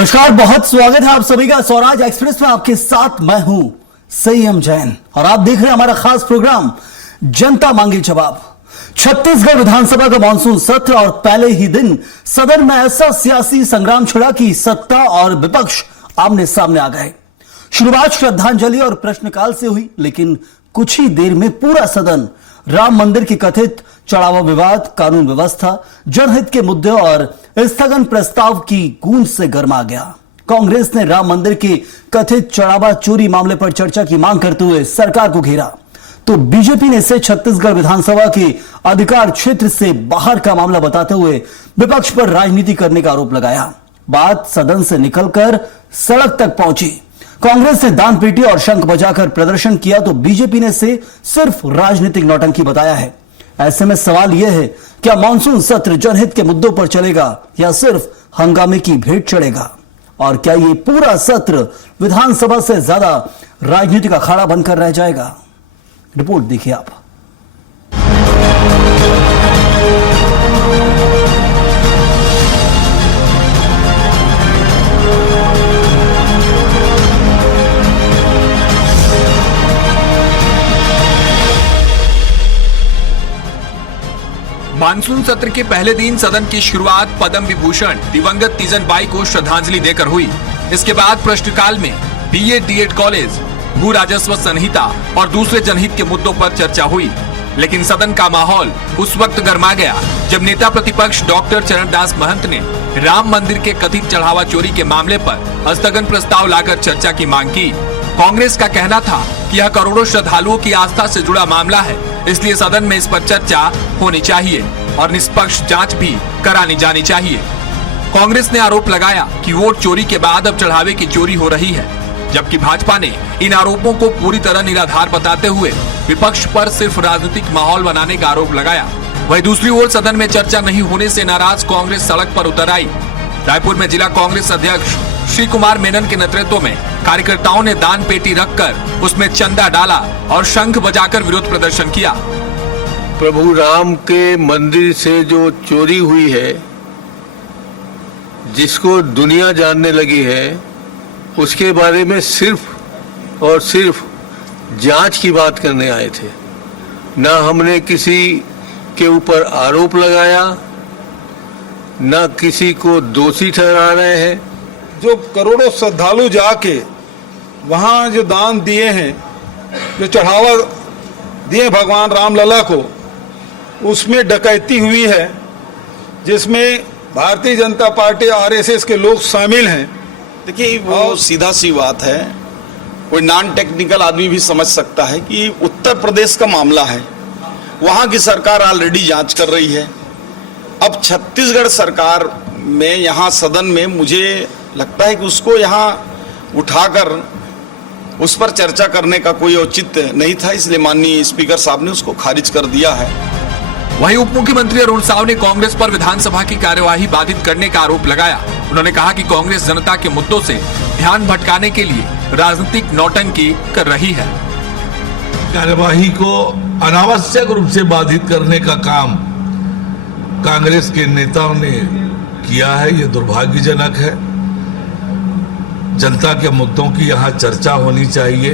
नमस्कार, बहुत स्वागत है आप सभी का स्वराज एक्सप्रेस में। आपके साथ मैं हूं संयम जैन और आप देख रहे हैं हमारा खास प्रोग्राम जनता मांगे जवाब। छत्तीसगढ़ विधानसभा का मानसून सत्र और पहले ही दिन सदन में ऐसा सियासी संग्राम छिड़ा कि सत्ता और विपक्ष आमने सामने आ गए। शुरुआत श्रद्धांजलि और प्रश्नकाल से हुई, लेकिन कुछ ही देर में पूरा सदन राम मंदिर के कथित चढ़ावा विवाद, कानून व्यवस्था, जनहित के मुद्दे और स्थगन प्रस्ताव की गूंज से गर्मा गया। कांग्रेस ने राम मंदिर के कथित चढ़ावा चोरी मामले पर चर्चा की मांग करते हुए सरकार को घेरा, तो बीजेपी ने इसे छत्तीसगढ़ विधानसभा के अधिकार क्षेत्र से बाहर का मामला बताते हुए विपक्ष पर राजनीति करने का आरोप लगाया। बात सदन से निकलकर सड़क तक पहुंची। कांग्रेस ने दान पेटी और शंख बजाकर प्रदर्शन किया, तो बीजेपी ने इसे सिर्फ राजनीतिक नौटंकी बताया है। ऐसे में सवाल यह है, क्या मानसून सत्र जनहित के मुद्दों पर चलेगा या सिर्फ हंगामे की भेंट चढ़ेगा? और क्या ये पूरा सत्र विधानसभा से ज्यादा राजनीति का अखाड़ा बनकर रह जाएगा? रिपोर्ट देखिए आप। मानसून सत्र के पहले दिन सदन की शुरुआत पद्म विभूषण दिवंगत तीजन बाई को श्रद्धांजलि देकर हुई। इसके बाद प्रश्नकाल में बीएड डीएड कॉलेज, भू राजस्व संहिता और दूसरे जनहित के मुद्दों पर चर्चा हुई। लेकिन सदन का माहौल उस वक्त गर्मा गया जब नेता प्रतिपक्ष डॉक्टर चरणदास महंत ने राम मंदिर के कथित चढ़ावा चोरी के मामले पर स्थगन प्रस्ताव लाकर चर्चा की मांग की। कांग्रेस का कहना था कि यह करोड़ों श्रद्धालुओं की आस्था से जुड़ा मामला है, इसलिए सदन में इस पर चर्चा होनी चाहिए और निष्पक्ष जांच भी करानी जानी चाहिए। कांग्रेस ने आरोप लगाया कि वोट चोरी के बाद अब चढ़ावे की चोरी हो रही है, जबकि भाजपा ने इन आरोपों को पूरी तरह निराधार बताते हुए विपक्ष पर सिर्फ राजनीतिक माहौल बनाने का आरोप लगाया। वहीं दूसरी ओर सदन में चर्चा नहीं होने से नाराज कांग्रेस सड़क पर उतर आई। रायपुर में जिला कांग्रेस अध्यक्ष श्री कुमार मेनन के नेतृत्व में कार्यकर्ताओं ने दान पेटी रखकर उसमें चंदा डाला और शंख बजाकर विरोध प्रदर्शन किया। प्रभु राम के मंदिर से जो चोरी हुई है, जिसको दुनिया जानने लगी है, उसके बारे में सिर्फ और सिर्फ जांच की बात करने आए थे। ना हमने किसी के ऊपर आरोप लगाया, ना किसी को दोषी ठहरा रहे हैं। जो करोड़ों श्रद्धालु जाके वहाँ जो दान दिए हैं, जो चढ़ावा दिए भगवान रामलला को, उसमें डकैती हुई है, जिसमें भारतीय जनता पार्टी आरएसएस के लोग शामिल हैं। देखिए, वो सीधा सी बात है, कोई नॉन टेक्निकल आदमी भी समझ सकता है कि उत्तर प्रदेश का मामला है। वहाँ की सरकार ऑलरेडी जांच कर रही है। अब छत्तीसगढ़ सरकार में यहाँ सदन में मुझे लगता है कि उसको यहाँ उठाकर उस पर चर्चा करने का कोई औचित्य नहीं था, इसलिए माननीय स्पीकर साहब ने उसको खारिज कर दिया है। वहीं उप मुख्यमंत्री अरुण साव ने कांग्रेस पर विधानसभा की कार्यवाही बाधित करने का आरोप लगाया। उन्होंने कहा कि कांग्रेस जनता के मुद्दों से ध्यान भटकाने के लिए राजनीतिक नौटंकी कर रही है। कार्यवाही को अनावश्यक रूप से बाधित करने का काम कांग्रेस के नेताओं ने किया है, ये दुर्भाग्यजनक है। जनता के मुद्दों की यहाँ चर्चा होनी चाहिए।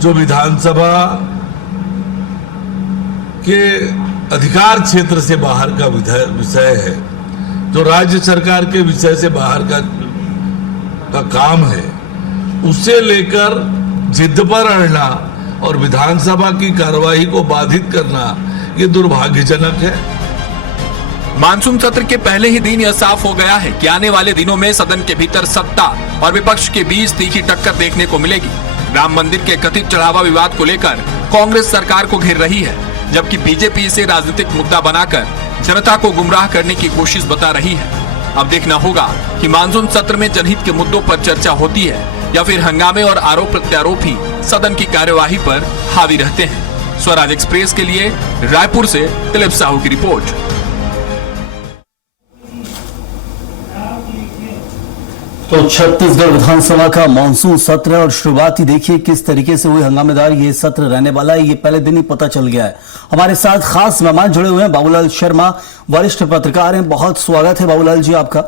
जो विधानसभा के अधिकार क्षेत्र से बाहर का विषय है, जो राज्य सरकार के विषय से बाहर का काम है, उसे लेकर जिद पर अड़ना और विधानसभा की कार्यवाही को बाधित करना, ये दुर्भाग्यजनक है। मानसून सत्र के पहले ही दिन यह साफ हो गया है कि आने वाले दिनों में सदन के भीतर सत्ता और विपक्ष के बीच तीखी टक्कर देखने को मिलेगी। राम मंदिर के कथित चढ़ावा विवाद को लेकर कांग्रेस सरकार को घेर रही है, जबकि बीजेपी इसे राजनीतिक मुद्दा बनाकर जनता को गुमराह करने की कोशिश बता रही है। अब देखना होगा कि मानसून सत्र में जनहित के मुद्दों पर चर्चा होती है या फिर हंगामे और आरोप प्रत्यारोप ही सदन की कार्यवाही पर हावी रहते हैं। स्वराज एक्सप्रेस के लिए रायपुर से दिलीप साहू की रिपोर्ट। तो छत्तीसगढ़ विधानसभा का मानसून सत्र और शुरुआत ही देखिए किस तरीके से हुई हंगामेदार ये सत्र रहने वाला है, ये पहले दिन ही पता चल गया है। हमारे साथ खास मेहमान जुड़े हुए हैं, बाबूलाल शर्मा वरिष्ठ पत्रकार हैं। बहुत स्वागत है बाबूलाल जी आपका।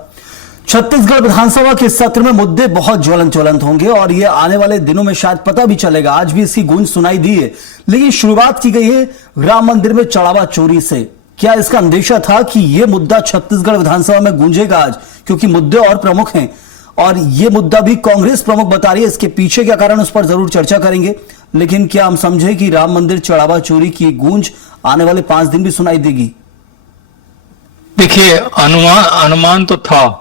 छत्तीसगढ़ विधानसभा के सत्र में मुद्दे बहुत ज्वलंत होंगे और ये आने वाले दिनों में शायद पता भी चलेगा। आज भी इसकी गूंज सुनाई दी है, लेकिन शुरुआत की गई है राम मंदिर में चढ़ावा चोरी से। क्या इसका अंदेशा था कि यह मुद्दा छत्तीसगढ़ विधानसभा में गूंजेगा आज, क्योंकि मुद्दे और प्रमुख हैं और यह मुद्दा भी कांग्रेस प्रमुख बता रही है। इसके पीछे क्या कारण, उस पर जरूर चर्चा करेंगे। लेकिन क्या हम समझे कि राम मंदिर चढ़ावा चोरी की गूंज आने वाले 5 दिन भी सुनाई देगी? देखिए, अनुमान तो था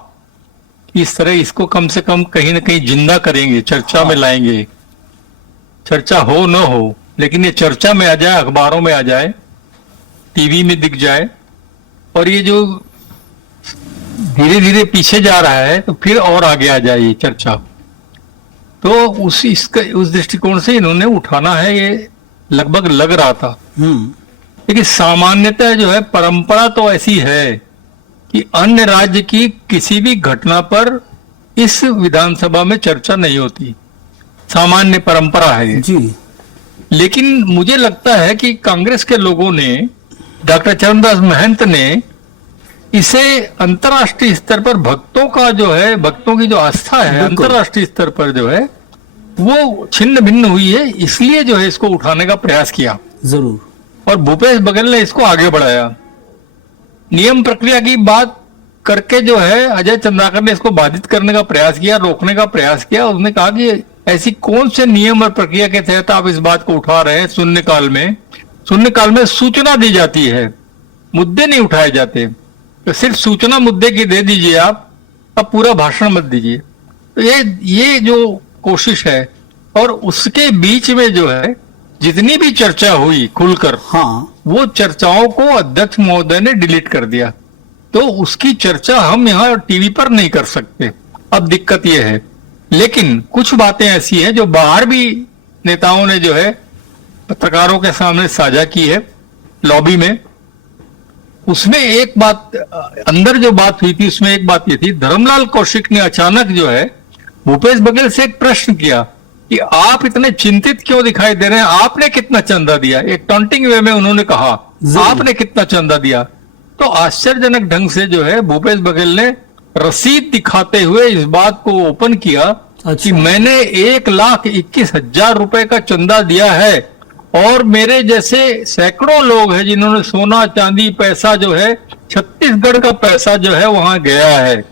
इस तरह इसको कम से कम कहीं ना कहीं जिंदा करेंगे, चर्चा में लाएंगे। चर्चा हो न हो, लेकिन ये चर्चा में आ जाए, अखबारों में आ जाए, टीवी में दिख जाए, और ये जो धीरे धीरे पीछे जा रहा है तो फिर और आगे आ जाए ये चर्चा। तो उस दृष्टिकोण से इन्होंने उठाना है, ये लगभग लग रहा था। लेकिन सामान्यतः जो है परंपरा तो ऐसी है कि अन्य राज्य की किसी भी घटना पर इस विधानसभा में चर्चा नहीं होती, सामान्य परंपरा है जी। लेकिन मुझे लगता है कि कांग्रेस के लोगों ने, डॉक्टर चरणदास महंत ने इसे अंतर्राष्ट्रीय स्तर पर भक्तों का जो है, भक्तों की जो आस्था है अंतर्राष्ट्रीय स्तर पर जो है वो छिन्न भिन्न हुई है, इसलिए जो है इसको उठाने का प्रयास किया जरूर। और भूपेश बघेल ने इसको आगे बढ़ाया। नियम प्रक्रिया की बात करके जो है अजय चंद्राकर ने इसको बाधित करने का प्रयास किया, रोकने का प्रयास किया। उसने कहा कि ऐसी कौन से नियम और प्रक्रिया के तहत आप इस बात को उठा रहे हैं? शून्यकाल में सूचना दी जाती है, मुद्दे नहीं उठाए जाते। तो सिर्फ सूचना मुद्दे की दे दीजिए आप, अब पूरा भाषण मत दीजिए। तो ये जो कोशिश है, और उसके बीच में जो है जितनी भी चर्चा हुई खुलकर, वो चर्चाओं को अध्यक्ष महोदय ने डिलीट कर दिया। तो उसकी चर्चा हम यहाँ टीवी पर नहीं कर सकते। अब दिक्कत यह है, लेकिन कुछ बातें ऐसी हैं जो बाहर भी नेताओं ने जो है पत्रकारों के सामने साझा की है लॉबी में। उसमें एक बात, अंदर जो बात हुई थी उसमें एक बात ये थी, धर्मलाल कौशिक ने अचानक जो है भूपेश बघेल से एक प्रश्न किया कि आप इतने चिंतित क्यों दिखाई दे रहे हैं, आपने कितना चंदा दिया? एक टॉन्टिंग वे में उन्होंने कहा आपने कितना चंदा दिया। तो आश्चर्यजनक ढंग से जो है भूपेश बघेल ने रसीद दिखाते हुए इस बात को ओपन किया कि मैंने 1,21,000 रुपए का चंदा दिया है, और मेरे जैसे सैकड़ों लोग हैं जिन्होंने सोना चांदी पैसा जो है, छत्तीसगढ़ का पैसा जो है वहां गया है,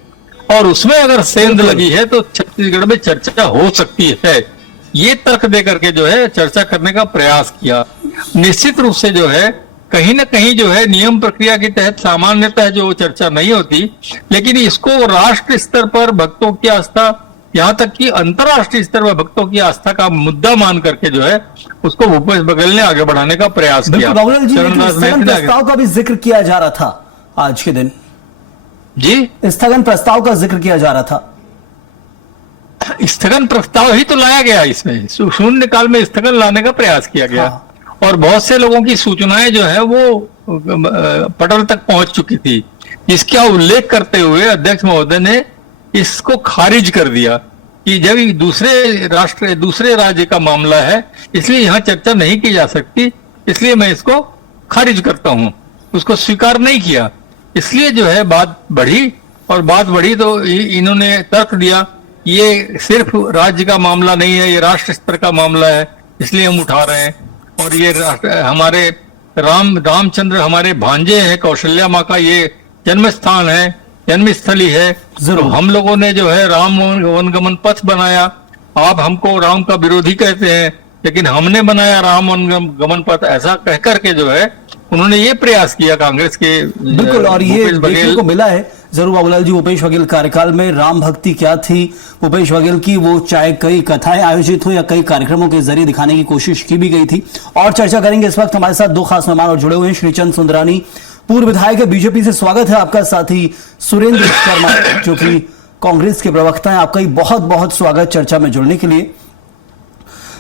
और उसमें अगर सेंध लगी है तो छत्तीसगढ़ में चर्चा हो सकती है। ये तर्क दे करके जो है चर्चा करने का प्रयास किया। निश्चित रूप से जो है कहीं ना कहीं जो है नियम प्रक्रिया के तहत सामान्यतः जो चर्चा नहीं होती, लेकिन इसको राष्ट्र स्तर पर भक्तों की आस्था, यहाँ तक कि अंतर्राष्ट्रीय स्तर पर भक्तों की आस्था का मुद्दा मान करके जो है उसको भूपेश बघेल ने आगे बढ़ाने का प्रयास किया। स्थगन प्रस्ताव का भी जिक्र किया जा रहा था आज के दिन जी, स्थगन प्रस्ताव का जिक्र किया जा रहा था। स्थगन प्रस्ताव ही तो लाया गया, इसमें शून्यकाल में स्थगन लाने का प्रयास किया गया। और बहुत से लोगों की सूचनाएं जो है वो पटल तक पहुंच चुकी थी, इसका उल्लेख करते हुए अध्यक्ष महोदय ने इसको खारिज कर दिया कि जब दूसरे राज्य का मामला है इसलिए यहाँ चर्चा नहीं की जा सकती, इसलिए मैं इसको खारिज करता हूँ। उसको स्वीकार नहीं किया, इसलिए जो है बात बढ़ी, और बात बढ़ी तो इन्होंने तर्क दिया ये सिर्फ राज्य का मामला नहीं है, ये राष्ट्र स्तर का मामला है, इसलिए हम उठा रहे हैं। और ये हमारे रामचंद्र हमारे भांजे हैं, कौशल्या माँ का ये जन्म स्थान है, जन्मस्थली है। तो हम लोगों ने जो है राम वनगमन पथ बनाया। आप हमको राम का विरोधी कहते हैं, लेकिन हमने बनाया राम वनगमन पथ, ऐसा कह करके जो है उन्होंने ये प्रयास किया कांग्रेस के। बिल्कुल, और ये देखने को मिला है जरूर बाबूलाल जी, भूपेश बघेल कार्यकाल में राम भक्ति क्या थी भूपेश बघेल की, वो चाहे कई कथाएं आयोजित हो या कई कार्यक्रमों के जरिए दिखाने की कोशिश की भी गई थी। और चर्चा करेंगे। इस वक्त हमारे साथ 2 खास मेहमान और जुड़े हुए हैं। श्रीचंद सुंदरानी, पूर्व विधायक है, बीजेपी से स्वागत है आपका। साथ ही सुरेंद्र शर्मा जो कि कांग्रेस के प्रवक्ता है, आपका ही बहुत बहुत स्वागत चर्चा में जुड़ने के लिए।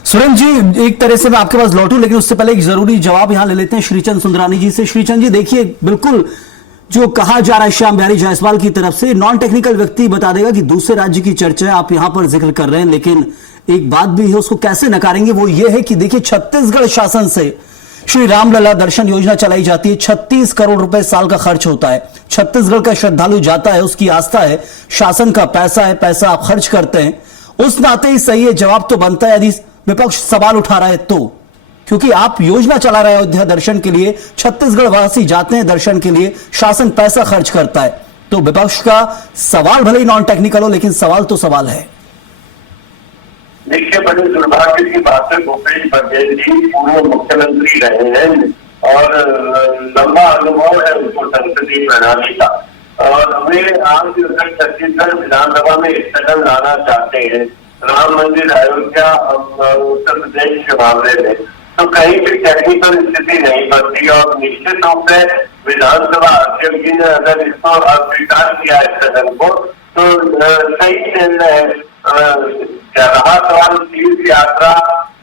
सुरेंद्र जी, एक तरह से मैं आपके पास लौटूं, लेकिन उससे पहले एक जरूरी जवाब यहां ले लेते हैं श्रीचंद सुंदरानी जी से। श्रीचंद जी, देखिए, बिल्कुल जो कहा जा रहा है श्याम बिहारी जायसवाल की तरफ से, नॉन टेक्निकल व्यक्ति बता देगा कि दूसरे राज्य की चर्चा आप यहां पर जिक्र कर रहे हैं, लेकिन एक बात भी है उसको कैसे नकारेंगे, वो ये है कि देखिए छत्तीसगढ़ शासन से श्री रामलला दर्शन योजना चलाई जाती है। 36 करोड़ रुपए साल का खर्च होता है। छत्तीसगढ़ का श्रद्धालु जाता है, उसकी आस्था है, शासन का पैसा है, पैसा आप खर्च करते हैं। उस नाते ही सही है, जवाब तो बनता है यदि विपक्ष सवाल उठा रहा है तो, क्योंकि आप योजना चला रहे हैं अयोध्या दर्शन के लिए, छत्तीसगढ़ वासी जाते हैं दर्शन के लिए, शासन पैसा खर्च करता है, तो विपक्ष का सवाल भले ही नॉन टेक्निकल हो, लेकिन सवाल तो सवाल है। देखिए, बड़े दुर्भाग्य की बात है, भूपेश बघेल जी पूर्व मुख्यमंत्री रहे हैं और लंबा अनुभव है उनको संसदीय प्रणाली का, और वे आज छत्तीसगढ़ विधानसभा में स्थगन लाना चाहते हैं राम मंदिर अयोध्या उत्तर प्रदेश के मामले में, तो कहीं भी टेक्निकल स्थिति नहीं बनती। और निश्चित रूप से विधानसभा अध्यक्ष जी ने अगर इसको अस्वीकार किया स्थगन को, तो सही निर्णय है। रहा सवाल तीर्थ यात्रा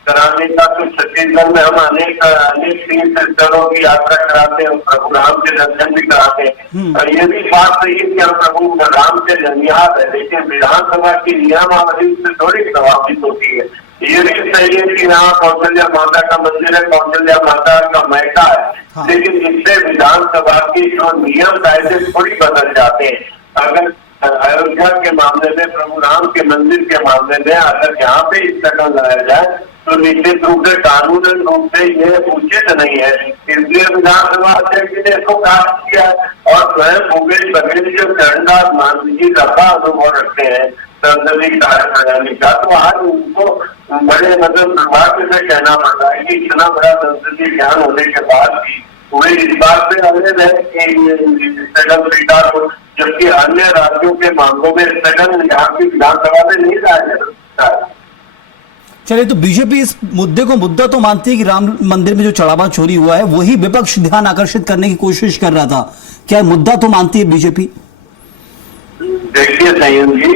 कराने का, तो छत्तीसगढ़ में हम अनेक तीर्थ स्थलों की यात्रा कराते हैं, प्रभु राम के दर्शन भी कराते हैं, और ये भी बात सही है कि हम प्रभु राम के जन्मयाद है, लेकिन विधानसभा की नियमावली से थोड़ी प्रभावित होती है। ये भी सही है कि यहाँ कौशल्या माता का मंदिर है, कौशल्या माता का मैका है, हाँ। लेकिन इससे विधानसभा के जो नियम कायदे थोड़ी बदल जाते हैं। अगर अयोध्या के मामले में, प्रभु राम के मंदिर के मामले में अगर यहाँ पे स्थगन लाया जाए, तो निश्चित रूप से कानूनन रूप से ये उचित नहीं है। इसलिए विधानसभा अध्यक्ष ने इसको काट किया और स्वयं भूपेश बघेल जो चरणदास मान जी लंबा अनुभव रखते हैं संसदीय कार्य प्रणाली का, तो आज उनको बड़े दुर्भाग्य से कहना पड़ रहा है कि इतना बड़ा संसदीय ज्ञान होने के बाद भी वे इस बात पे अवैध है कि स्थगन स्वीकार हो, जबकि अन्य राज्यों के मामलों में स्थगन यहाँ की विधानसभा में नहीं लाया जा सकता है। चलिए, तो बीजेपी इस मुद्दे को मुद्दा तो मानती है कि राम मंदिर में जो चढ़ावा चोरी हुआ है वही विपक्ष ध्यान आकर्षित करने की कोशिश कर रहा था, क्या मुद्दा तो मानती है बीजेपी? देखिए संयम जी,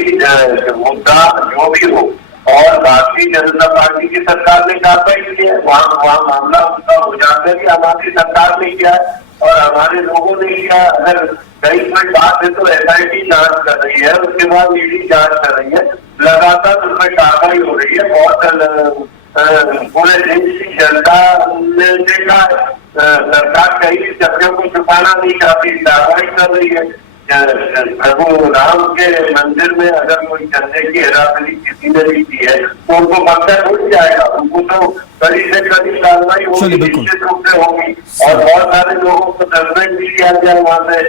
मुद्दा जो भी हो, और भारतीय जनता पार्टी की सरकार ने कार्रवाई की है, वहाँ मामला उसका हो जाता है कि हमारी सरकार ने किया है और हमारे लोगों ने किया। अगर कहीं कोई बात है तो SIT जांच कर रही है, उसके बाद ED जांच कर रही है, लगातार उसमें कार्रवाई हो रही है। बहुत पूरे देश की जनता ने देखा, सरकार कहीं सत्यों को छुपाना नहीं चाहती, कार्रवाई कर रही है। प्रभु राम के मंदिर में अगर कोई चंदे की हेराफेरी किसी ने भी की है, तो उनको बख्शा छूट जाएगा, उनको तो कड़ी से कड़ी कार्रवाई होगी, निश्चित रूप से होगी, और बहुत सारे लोगों को सस्पेंड भी किया गया, वहाँ से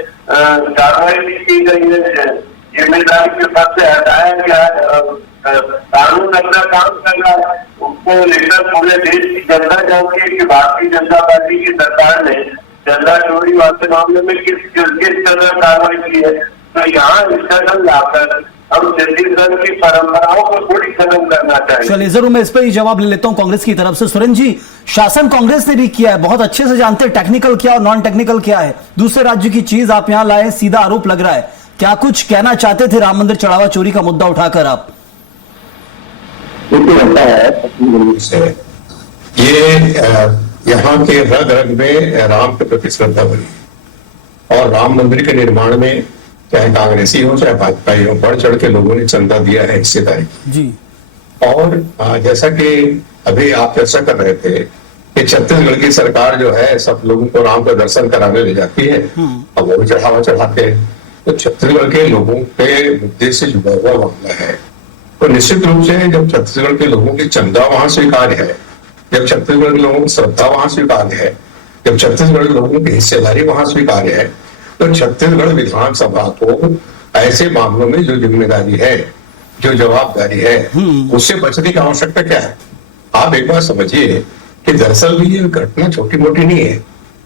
कार्रवाई भी की गई है, जिम्मेदारी के पद से हटाया गया है। कानून अपना काम कर रहा है, उसको लेकर पूरे देश की जनता जानती है कि भारतीय जनता पार्टी की सरकार ने चंदा चोरी वाले मामले में किस तरह कार्रवाई की है। तो यहाँ स्थगन लाकर हम छत्तीसगढ़ की परंपराओं को थोड़ी खत्म करना चाहिए। चलिए, जरूर मैं इस पर ही जवाब ले लेता हूं कांग्रेस की तरफ से। सुरेंद्र जी, शासन कांग्रेस ने भी किया है, बहुत अच्छे से जानते हैं टेक्निकल क्या और नॉन टेक्निकल क्या है। दूसरे राज्य की चीज आप यहाँ लाए, सीधा आरोप लग रहा है। क्या कुछ कहना चाहते थे राम मंदिर चढ़ावा चोरी का मुद्दा उठाकर आप? ये यहाँ के रग रग में राम के प्रति श्रद्धा बनी, और राम मंदिर के निर्माण में चाहे कांग्रेसी हो चाहे भाजपाई हो, बढ़ चढ़ के लोगों ने चंदा दिया है, हिस्सेदारी जी। और जैसा कि अभी आप चर्चा कर रहे थे कि छत्तीसगढ़ की सरकार जो है सब लोगों को राम का दर्शन कराने ले जाती है, अब वो भी चढ़ावा चढ़ाते हैं, तो छत्तीसगढ़ के लोगों के मुद्दे से जुड़ा हुआ मामला है। तो निश्चित रूप से जब छत्तीसगढ़ के लोगों की चंदा वहां स्वीकार है, जब छत्तीसगढ़ के लोगों की श्रद्धा वहां स्वीकार है, जब छत्तीसगढ़ के लोगों की हिस्सेदारी वहां स्वीकार है, तो छत्तीसगढ़ विधानसभा को ऐसे मामलों में जो जिम्मेदारी है, जो जवाबदारी है, उससे बचने की आवश्यकता क्या है? आप एक बार समझिए कि दरअसल भी ये घटना छोटी मोटी नहीं है।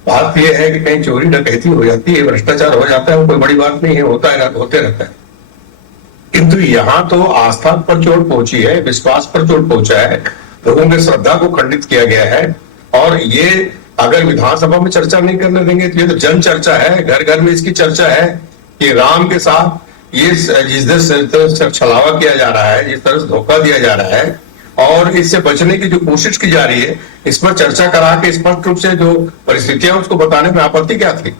बात यह है कि कहीं चोरी डकैती हो जाती है, भ्रष्टाचार हो जाता है, वो कोई बड़ी बात नहीं है, होता है, होते रहता है। किंतु यहाँ तो आस्था पर चोट पहुंची है, विश्वास पर चोट पहुंचा है, लोगों की श्रद्धा को खंडित किया गया है। और ये अगर विधानसभा में चर्चा नहीं करने देंगे तो ये तो जन चर्चा है, घर घर में इसकी चर्चा है कि राम के साथ ये जिस तरह से छलावा किया जा रहा है, जिस तरह से धोखा दिया जा रहा है, और इससे बचने की जो कोशिश की जा रही है, इस पर चर्चा करा के स्पष्ट रूप से जो परिस्थितियां उसको बताने में आपत्ति क्या थी?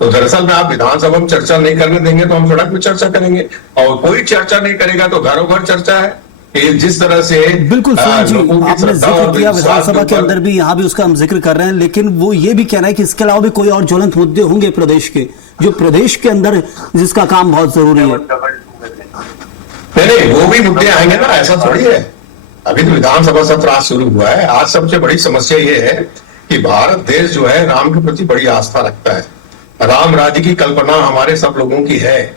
तो दरअसल में आप विधानसभा में चर्चा नहीं करने देंगे तो हम सड़क में चर्चा करेंगे, और कोई चर्चा नहीं करेगा तो घरों घर चर्चा है। कि जिस तरह से बिल्कुल सुरेश जी, लोगों की आपने श्रद्धा जिक्र और किया विश्वास विधानसभा के ऊपर- अंदर भी, यहाँ भी उसका हम जिक्र कर रहे हैं, लेकिन वो ये भी कहना है कि इसके अलावा भी कोई और ज्वलंत मुद्दे होंगे प्रदेश के, जो प्रदेश के अंदर जिसका काम बहुत जरूरी है। नहीं, वो भी मुद्दे आएंगे ना, ऐसा थोड़ी है। अभी तो विधानसभा सत्र आज शुरू हुआ है। आज सबसे बड़ी समस्या ये है कि भारत देश जो है राम के प्रति बड़ी आस्था रखता है। राम राज्य की कल्पना हमारे सब लोगों की है।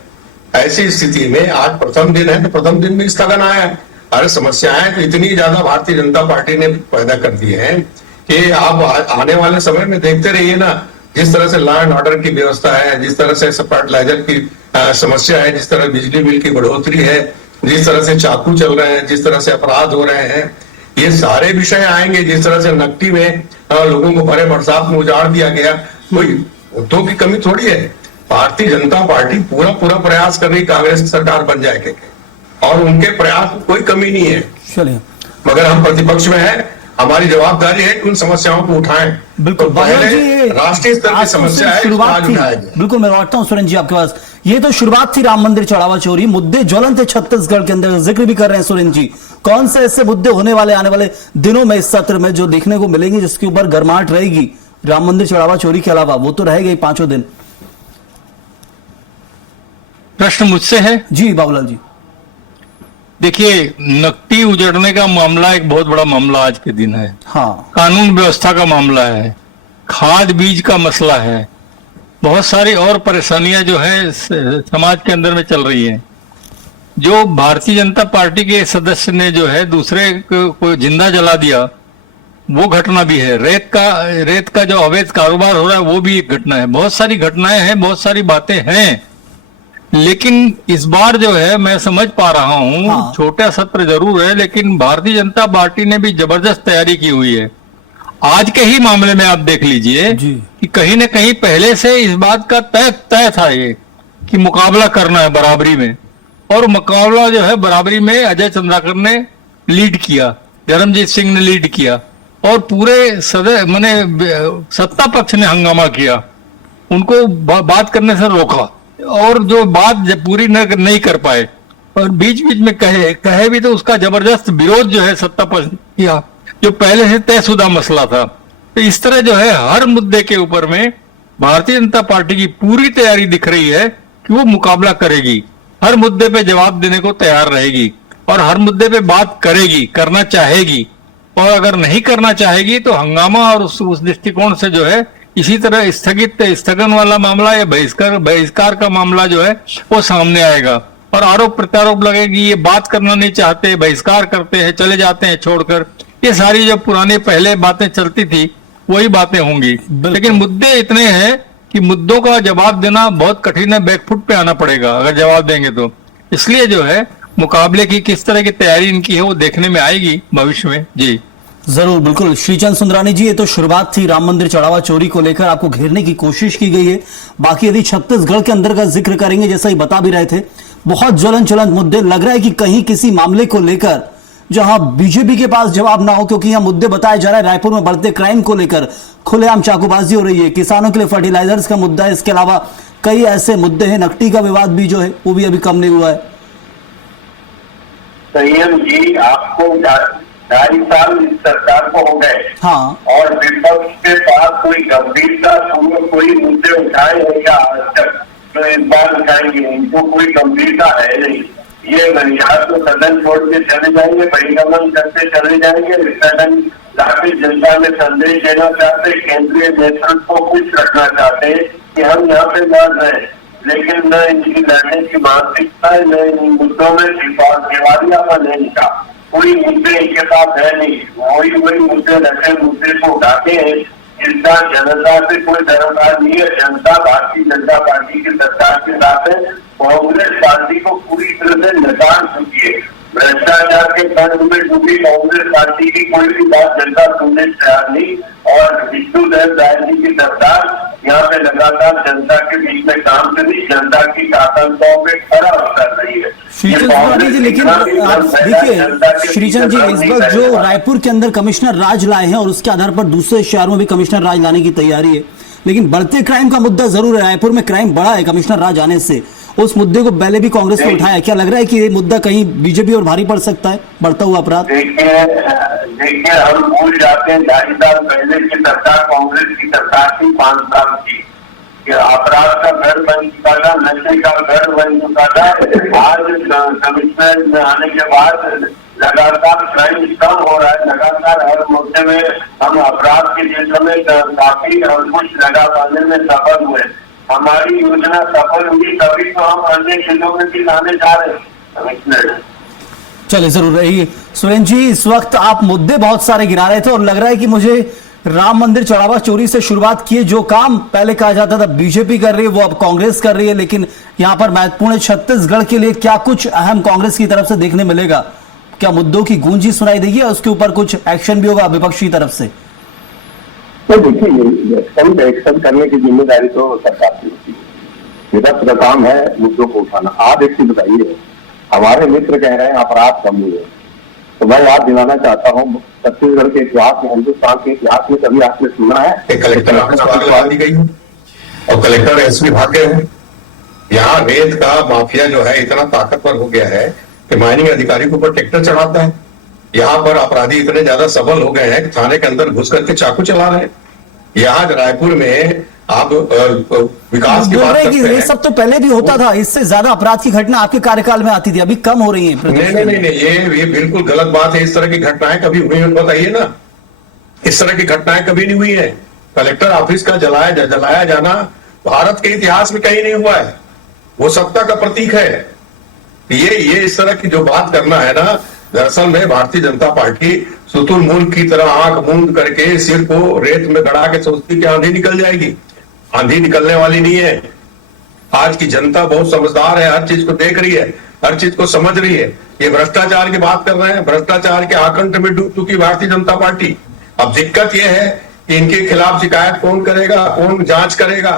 ऐसी स्थिति में आज प्रथम दिन है तो प्रथम दिन में स्थगन आया है। अरे समस्याएं तो इतनी ज्यादा भारतीय जनता पार्टी ने पैदा कर दी है कि आप आने वाले समय में देखते रहिए ना, जिस तरह से लॉ एंड ऑर्डर की व्यवस्था है, जिस तरह से फर्टिलाइजर की समस्या है, जिस तरह बिजली बिल की बढ़ोतरी है, जिस तरह से चाकू चल रहे हैं, जिस तरह से अपराध हो रहे हैं, ये सारे विषय आएंगे। जिस तरह से नकटी में लोगों को भरे बरसात में उजाड़ दिया गया, कोई मुद्दों की कमी थोड़ी है। भारतीय जनता पार्टी पूरा प्रयास कर रही कांग्रेस की सरकार बन जाए और उनके प्रयास में कोई कमी नहीं है। चलिए, मगर हम प्रतिपक्ष में हैं, हमारी जवाबदारी है कि उन समस्याओं को उठाएं। बिल्कुल तो बादल जी, पहले राष्ट्रीय स्तर की आज तो समस्या सिर्फ है, शुरुआत आज थी। उठाया गया। बिल्कुल, मैं लौटता हूं सुरेंद्र जी आपके पास। ये तो शुरुआत थी राम मंदिर चढ़ावा चोरी, मुद्दे ज्वलंत है छत्तीसगढ़ के अंदर, जिक्र भी कर रहे हैं सुरेंद्र जी। कौन से ऐसे मुद्दे होने वाले आने वाले दिनों में इस सत्र में जो देखने को मिलेंगे, जिसके ऊपर गर्माहट रहेगी राम मंदिर चढ़ावा चोरी के अलावा? वो तो रहेगा ही पांचों दिन। प्रश्न मुझसे है? जी बाबूलाल जी। देखिए, नकटी उजड़ने का मामला एक बहुत बड़ा मामला आज के दिन है। हाँ, कानून व्यवस्था का मामला है, खाद बीज का मसला है, बहुत सारी और परेशानियां जो है समाज के अंदर में चल रही हैं। जो भारतीय जनता पार्टी के सदस्य ने जो है दूसरे को जिंदा जला दिया, वो घटना भी है। रेत का जो अवैध कारोबार हो रहा है, वो भी एक घटना है। बहुत सारी घटनाएं हैं, बहुत सारी बातें हैं, लेकिन इस बार जो है मैं समझ पा रहा हूं, हाँ। छोटा सत्र जरूर है, लेकिन भारतीय जनता पार्टी ने भी जबरदस्त तैयारी की हुई है। आज के ही मामले में आप देख लीजिए जी। कि कहीं न कहीं पहले से इस बात का तय था ये कि मुकाबला करना है बराबरी में, और मुकाबला जो है बराबरी में अजय चंद्राकर ने लीड किया, धर्मजीत सिंह ने लीड किया, और पूरे सत्ता पक्ष ने हंगामा किया, उनको बात करने से रोका, और जो बात पूरी नहीं कर पाए और बीच बीच में कहे भी तो उसका जबरदस्त विरोध जो है सत्ता पक्ष ने किया, जो पहले से तयशुदा मसला था। तो इस तरह जो है हर मुद्दे के ऊपर में भारतीय जनता पार्टी की पूरी तैयारी दिख रही है कि वो मुकाबला करेगी, हर मुद्दे पे जवाब देने को तैयार रहेगी, और हर मुद्दे पे बात करेगी, करना चाहेगी, और अगर नहीं करना चाहेगी तो हंगामा और उस दृष्टिकोण से जो है इसी तरह स्थगन वाला मामला या बहिष्कार का मामला जो है वो सामने आएगा, और आरोप प्रत्यारोप लगेगी, ये बात करना नहीं चाहते, बहिष्कार करते हैं, चले जाते हैं छोड़कर। ये सारी जो पुरानी पहले बातें चलती थी वही बातें होंगी, लेकिन मुद्दे इतने हैं कि मुद्दों का जवाब देना बहुत कठिन है, बैकफुट पे आना पड़ेगा अगर जवाब देंगे तो। इसलिए जो है मुकाबले की किस तरह की तैयारी इनकी है वो देखने में आएगी भविष्य में। जी जरूर, बिल्कुल। श्रीचंद सुंदरानी जी, ये तो शुरुआत थी राम मंदिर चढ़ावा चोरी को लेकर, आपको घेरने की कोशिश की गई है। बाकी यदि छत्तीसगढ़ के अंदर का जिक्र करेंगे, जैसा ही बता भी रहे थे, बहुत ज्वलंत मुद्दे लग रहा है कि कहीं किसी मामले को लेकर जहां बीजेपी के पास जवाब ना हो, क्योंकि यहां मुद्दे बताए जा रहे हैं रायपुर में बढ़ते क्राइम को लेकर खुलेआम चाकूबाजी हो रही है, किसानों के लिए फर्टिलाइजर्स का मुद्दा है, इसके अलावा कई ऐसे मुद्दे हैं, नकटी का विवाद भी जो है वो भी अभी कम नहीं हुआ है। संयम जी, आपको 2.5 साल इस सरकार को हो गए, हाँ, और विपक्ष के पास कोई गंभीरता कोई मुद्दे उठाए हैं क्या आज तक? तो इस बार उठाएंगे, इनको कोई गंभीरता है नहीं। ये महिला तो सदन छोड़ के चले जाएंगे, बहिर्गमन करते चले जाएंगे, सदन लाके जनता में संदेश देना चाहते, केंद्रीय नेतृत्व को खुश रखना चाहते कि हम यहाँ पे लड़ रहे हैं, लेकिन न इनकी लड़ने की मानसिकता है, न इन मुद्दों में दिवालियापन है इनका। कोई मुद्दे इनके पास है नहीं, वही मुद्दे रखे मुद्दे को उठाते हैं। इसका जनता से कोई दरकार नहीं है, जनता भारतीय जनता पार्टी की सरकार के साथ है। कांग्रेस पार्टी को पूरी तरह से नकार चुकी है, भ्रष्टाचार के दंड में डूबी कांग्रेस पार्टी की कोई भी बात जनता सुनने तैयार नहीं, और विष्णुदेव राय जी की सरकार यहाँ पे लगातार जनता के बीच में काम करी, जनता की आकांक्षाओं पे खरा उतर रही है। श्रीचंद जी, लेकिन आप देखिए श्रीचंद जी, इस वक्त जो रायपुर के अंदर कमिश्नर राज लाए हैं और उसके आधार पर दूसरे शहरों में भी कमिश्नर राज लाने की तैयारी है, लेकिन बढ़ते क्राइम का मुद्दा जरूर है। रायपुर में क्राइम बढ़ा है कमिश्नर राज आने से, उस मुद्दे को पहले भी कांग्रेस ने उठाया। क्या लग रहा है कि ये मुद्दा कहीं बीजेपी और भारी पड़ सकता है, बढ़ता हुआ अपराध? देखिए हम भूल जाते हैं 2.5 साल पहले की सरकार कांग्रेस की सरकार थी, 5 साल की, कि अपराध का घर बन चुका था, नशे का घर बन चुका था। आज कमिश्नर में आने के बाद लगातार क्राइम कम हो रहा है, लगातार हर मुद्दे में हम अपराध के क्षेत्र में काफी अंकुश लगा पाने में सफल हुए। हमारी योजना सफल हुई तभी तो हम अन्य क्षेत्रों में भी लाने जा रहे हैं कमिश्नर। चलिए जरूर रहिए सुरेंद्र जी। इस वक्त आप मुद्दे बहुत सारे गिरा रहे थे और लग रहा है कि मुझे राम मंदिर चढ़ावा चोरी से शुरुआत किए, जो काम पहले कहा जाता था बीजेपी कर रही है वो अब कांग्रेस कर रही है, लेकिन यहां पर महत्वपूर्ण छत्तीसगढ़ के लिए क्या कुछ अहम कांग्रेस की तरफ से देखने मिलेगा? क्या मुद्दों की गूंजी सुनाई देगी और उसके ऊपर कुछ एक्शन भी होगा विपक्ष की तरफ से? तो देखिए एक्शन करने की जिम्मेदारी तो सरकार की होती है, विपक्ष का काम है मुद्दों को उठाना। आप एक चीज बताइए, हमारे मित्र कह रहे हैं अपराध कम हुए, तो मैं याद दिलाना चाहता हूँ छत्तीसगढ़ के इतिहास में, हिंदुस्तान के इतिहास में कभी आपने सुना है कलेक्टर ऑफिस आग लगा दी गई है और कलेक्टर एसपी भागे हैं। यहाँ रेत का माफिया जो है इतना ताकतवर हो गया है कि माइनिंग अधिकारी के ऊपर ट्रैक्टर चढ़ाता है। यहाँ पर अपराधी इतने ज्यादा सबल हो गए हैं कि थाने के अंदर घुस करके चाकू चला रहे हैं। यहाँ रायपुर में आप विकास की बात करते हैं, ये सब तो पहले भी होता था, इससे ज्यादा अपराध की घटना आपके कार्यकाल में आती थी, अभी कम हो रही है। नहीं, ये बिल्कुल गलत बात है। इस तरह की घटनाएं कभी हुई है बताइए ना। इस तरह की घटनाएं कभी नहीं हुई है। कलेक्टर ऑफिस का जलाया जाना भारत के इतिहास में कहीं नहीं हुआ है। वो सत्ता का प्रतीक है। ये इस तरह की जो बात करना है ना, दरअसल में भारतीय जनता पार्टी शुतुरमुर्ग की तरह आंख मूंद करके सिर को रेत में गड़ा के सोचती कि आंधी निकल जाएगी। आंधी निकलने वाली नहीं है। आज की जनता बहुत समझदार है, हर चीज को देख रही है, हर चीज को समझ रही है। ये भ्रष्टाचार की बात कर रहे हैं, भ्रष्टाचार के आकंठ में डूब चुकी भारतीय जनता पार्टी। अब दिक्कत यह है कि इनके खिलाफ शिकायत कौन करेगा, कौन जांच करेगा?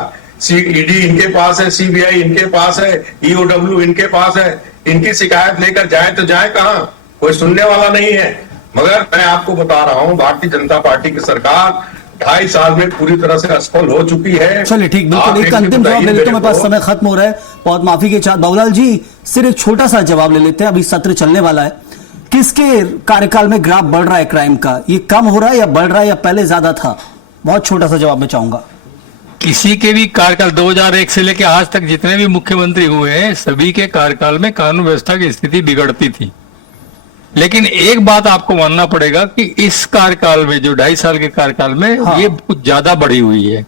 ईडी इनके पास है, सीबीआई इनके पास है, ईओडब्ल्यू इनके पास है। इनकी शिकायत लेकर जाए तो जाए कहां? कोई सुनने वाला नहीं है। मगर मैं आपको बता रहा हूं, भारतीय जनता पार्टी की सरकार 2.5 साल में पूरी तरह से असफल हो चुकी है। चलिए ठीक, बिल्कुल एक अंतिम जवाब ले लेते हैं, मेरे पास समय खत्म हो रहा है, बहुत माफी के साथ। बाबूलाल जी सिर्फ एक छोटा सा जवाब ले लेते हैं, अभी सत्र चलने वाला है। किसके कार्यकाल में ग्राफ बढ़ रहा है क्राइम का? ये कम हो रहा है या बढ़ रहा है या पहले ज्यादा था? बहुत छोटा सा जवाब मैं चाहूंगा। किसी के भी कार्यकाल 2001 से लेकर आज तक जितने भी मुख्यमंत्री हुए हैं, सभी के कार्यकाल में कानून व्यवस्था की स्थिति बिगड़ती थी। लेकिन एक बात आपको मानना पड़ेगा कि इस कार्यकाल में, जो 2.5 साल के कार्यकाल में, हाँ। ये कुछ ज्यादा बढ़ी हुई है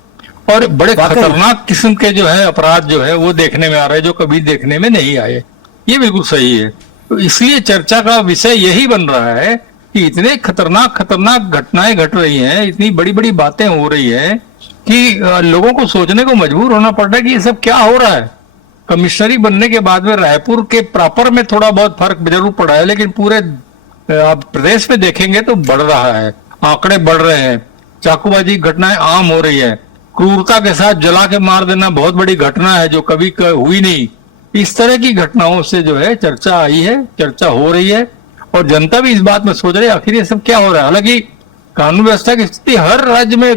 और बड़े खतरनाक किस्म के जो है अपराध जो है वो देखने में आ रहे हैं, जो कभी देखने में नहीं आए। ये बिल्कुल सही है। तो इसलिए चर्चा का विषय यही बन रहा है कि इतने खतरनाक घटनाएं घट रही हैं, इतनी बड़ी बड़ी बातें हो रही हैं कि लोगों को सोचने को मजबूर होना पड़ रहा है कि ये सब क्या हो रहा है। कमिश्नरी बनने के बाद में रायपुर के प्रॉपर में थोड़ा बहुत फर्क जरूर पड़ा है, लेकिन पूरे आप प्रदेश में देखेंगे तो बढ़ रहा है, आंकड़े बढ़ रहे हैं। चाकूबाजी घटनाएं आम हो रही है। क्रूरता के साथ जला के मार देना बहुत बड़ी घटना है जो कभी हुई नहीं। इस तरह की घटनाओं से जो है चर्चा आई है, चर्चा हो रही है और जनता भी इस बात में सोच रही है आखिर ये सब क्या हो रहा है। हालांकि कानून व्यवस्था की स्थिति हर राज्य में,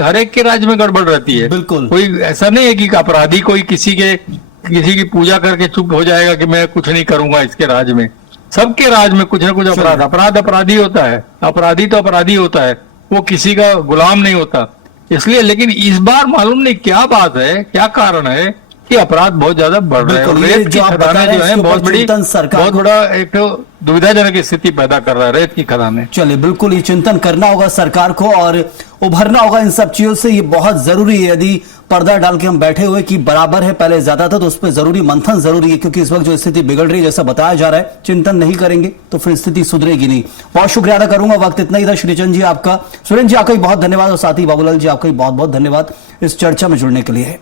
हर एक के राज्य में गड़बड़ रहती है। बिल्कुल, कोई ऐसा नहीं है कि अपराधी कोई किसी की पूजा करके चुप हो जाएगा कि मैं कुछ नहीं करूंगा इसके राज्य में। सबके राज्य में कुछ ना कुछ अपराधी होता है। अपराधी तो अपराधी होता है, वो किसी का गुलाम नहीं होता। इसलिए लेकिन इस बार मालूम नहीं क्या बात है, क्या कारण है कि अपराध बहुत ज्यादा बढ़ रहे हैं। रेत की खदानें जो है बहुत बड़ा एक दुविधाजनक स्थिति पैदा कर रहा है रेत की खदानें। चलिए बिल्कुल ये चिंतन करना होगा सरकार को और उभरना होगा इन सब चीजों से। ये बहुत जरूरी है। यदि पर्दा डाल के हम बैठे हुए कि बराबर है पहले ज्यादा था, तो उस पर जरूरी मंथन जरूरी है, क्योंकि इस वक्त जो स्थिति बिगड़ रही है जैसा बताया जा रहा है, चिंतन नहीं करेंगे तो फिर स्थिति सुधरेगी नहीं। बहुत शुक्रिया अदा करूंगा, वक्त इतना ही था। श्रीचंद जी आपका, सुरेंद्र जी आपका भी बहुत धन्यवाद और साथ ही बाबूलाल जी आपका भी बहुत बहुत धन्यवाद इस चर्चा में जुड़ने के लिए।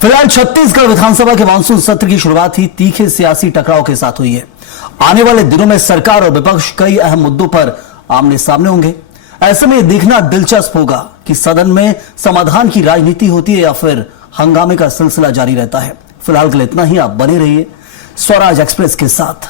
फिलहाल छत्तीसगढ़ विधानसभा के मानसून सत्र की शुरुआत ही तीखे सियासी टकराव के साथ हुई है। आने वाले दिनों में सरकार और विपक्ष कई अहम मुद्दों पर आमने सामने होंगे। ऐसे में देखना दिलचस्प होगा कि सदन में समाधान की राजनीति होती है या फिर हंगामे का सिलसिला जारी रहता है। फिलहाल के लिए इतना ही। आप बने रहिए स्वराज एक्सप्रेस के साथ।